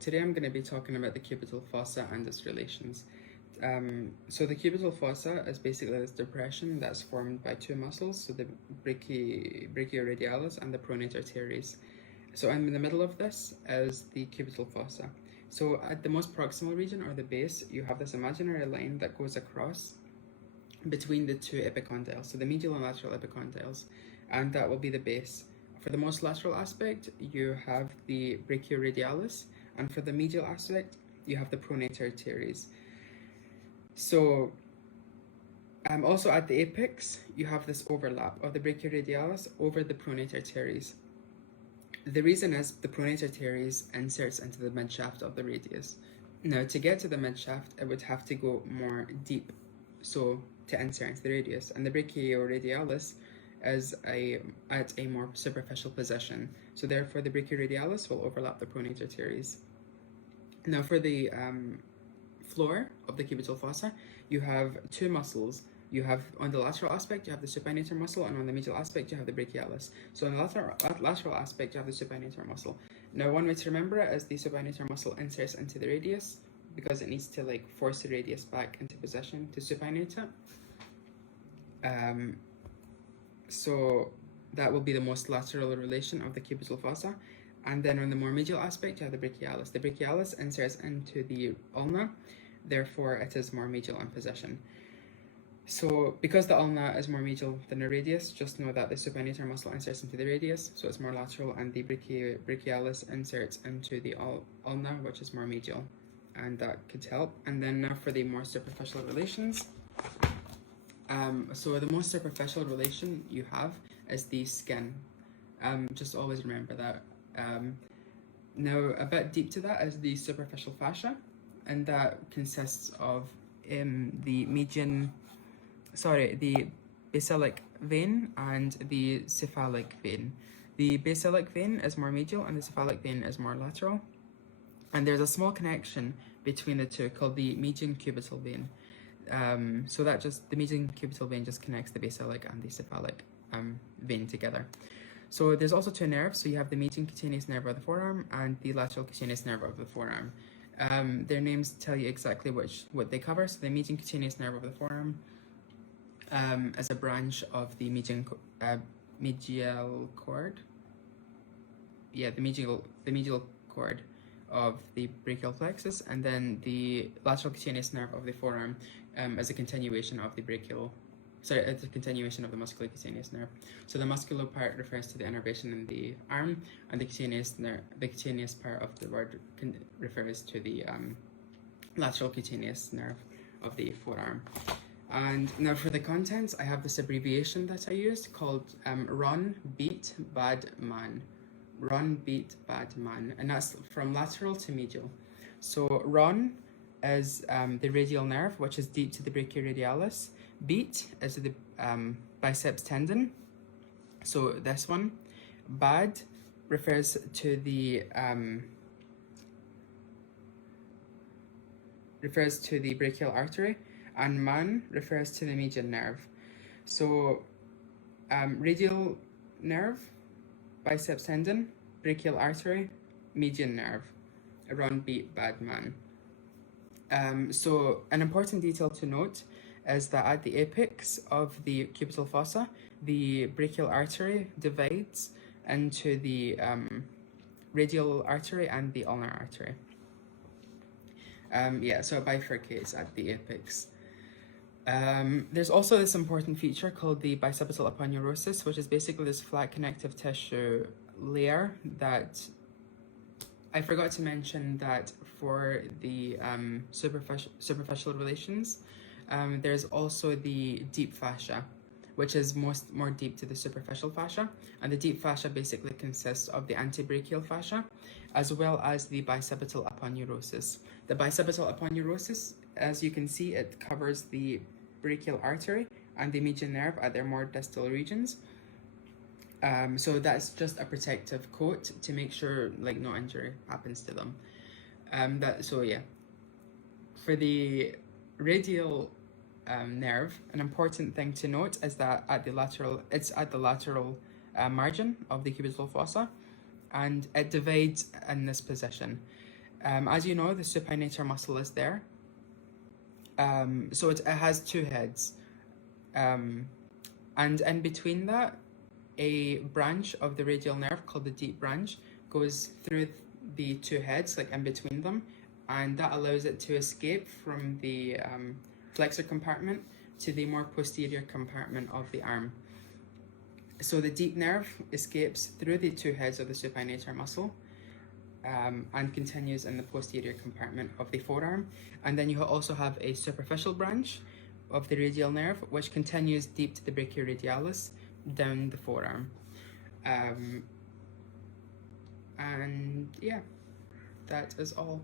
today I'm going to be talking about the cubital fossa and its relations. So the cubital fossa is basically this depression that's formed by two muscles, so the brachioradialis and the pronator teres. So in the middle of this is the cubital fossa. So at the most proximal region, or the base, you have this imaginary line that goes across between the two epicondyles, so the medial and lateral epicondyles, and that will be the base. For the most lateral aspect, you have the brachioradialis, and for the medial aspect, you have the pronator teres. So also at the apex, you have this overlap of the brachioradialis over the pronator teres. The reason is the pronator teres inserts into the midshaft of the radius. Now, to get to the midshaft, it would have to go more deep, so to insert into the radius, and the brachioradialis is at a more superficial position, so therefore the brachioradialis will overlap the pronator teres. Now, for the floor of the cubital fossa, you have two muscles. You have, on the lateral aspect, you have the supinator muscle, and on the medial aspect, you have the brachialis. So on the lateral aspect, you have the supinator muscle. Now, one way to remember it is the supinator muscle inserts into the radius because it needs to force the radius back into position to supinate it. So that will be the most lateral relation of the cubital fossa. And then on the more medial aspect, you have the brachialis. The brachialis inserts into the ulna, therefore it is more medial in position. So because the ulna is more medial than the radius, just know that the supinator muscle inserts into the radius, so it's more lateral, and the brachialis inserts into the ulna, which is more medial, and that could help. And then now for the more superficial relations. So the most superficial relation you have is the skin. Just always remember that. Now, a bit deep to that is the superficial fascia, and that consists of the basilic vein and the cephalic vein. The basilic vein is more medial and the cephalic vein is more lateral. And there's a small connection between the two called the median cubital vein. So that the median cubital vein just connects the basilic and the cephalic vein together. So there's also two nerves. So you have the median cutaneous nerve of the forearm and the lateral cutaneous nerve of the forearm. Their names tell you exactly what they cover. So the median cutaneous nerve of the forearm as a branch of the medial cord. Yeah, the medial cord of the brachial plexus, and then the lateral cutaneous nerve of the forearm as a continuation of the as a continuation of the musculocutaneous nerve. So the muscular part refers to the innervation in the arm, and the cutaneous part of the word refers to the lateral cutaneous nerve of the forearm. And now for the contents, I have this abbreviation that I used called Run, Beat, Bad, Man. Run, beat, bad, man. And that's from lateral to medial. So run is the radial nerve, which is deep to the brachioradialis. Beat is the biceps tendon, so this one. Bad refers to the brachial artery, and man refers to the median nerve. So radial nerve, biceps tendon, brachial artery, median nerve. Run, beat, bad, man. So an important detail to note is that at the apex of the cubital fossa, the brachial artery divides into the radial artery and the ulnar artery. So it bifurcates at the apex. There's also this important feature called the bicipital aponeurosis, which is basically this flat connective tissue layer that I forgot to mention that for the superficial relations, there's also the deep fascia, which is more deep to the superficial fascia, and the deep fascia basically consists of the antebrachial fascia as well as the bicipital aponeurosis. The bicipital aponeurosis, as you can see, it covers the brachial artery and the median nerve at their more distal regions. So that's just a protective coat to make sure no injury happens to them. For the radial nerve, an important thing to note is that it's at the lateral margin of the cubital fossa, and it divides in this position. As you know, the supinator muscle is there. So it has two heads. And in between that, a branch of the radial nerve called the deep branch goes through the two heads, like in between them, and that allows it to escape from the flexor compartment to the more posterior compartment of the arm. So the deep nerve escapes through the two heads of the supinator muscle and continues in the posterior compartment of the forearm. And then you also have a superficial branch of the radial nerve, which continues deep to the brachioradialis down the forearm. And yeah, that is all.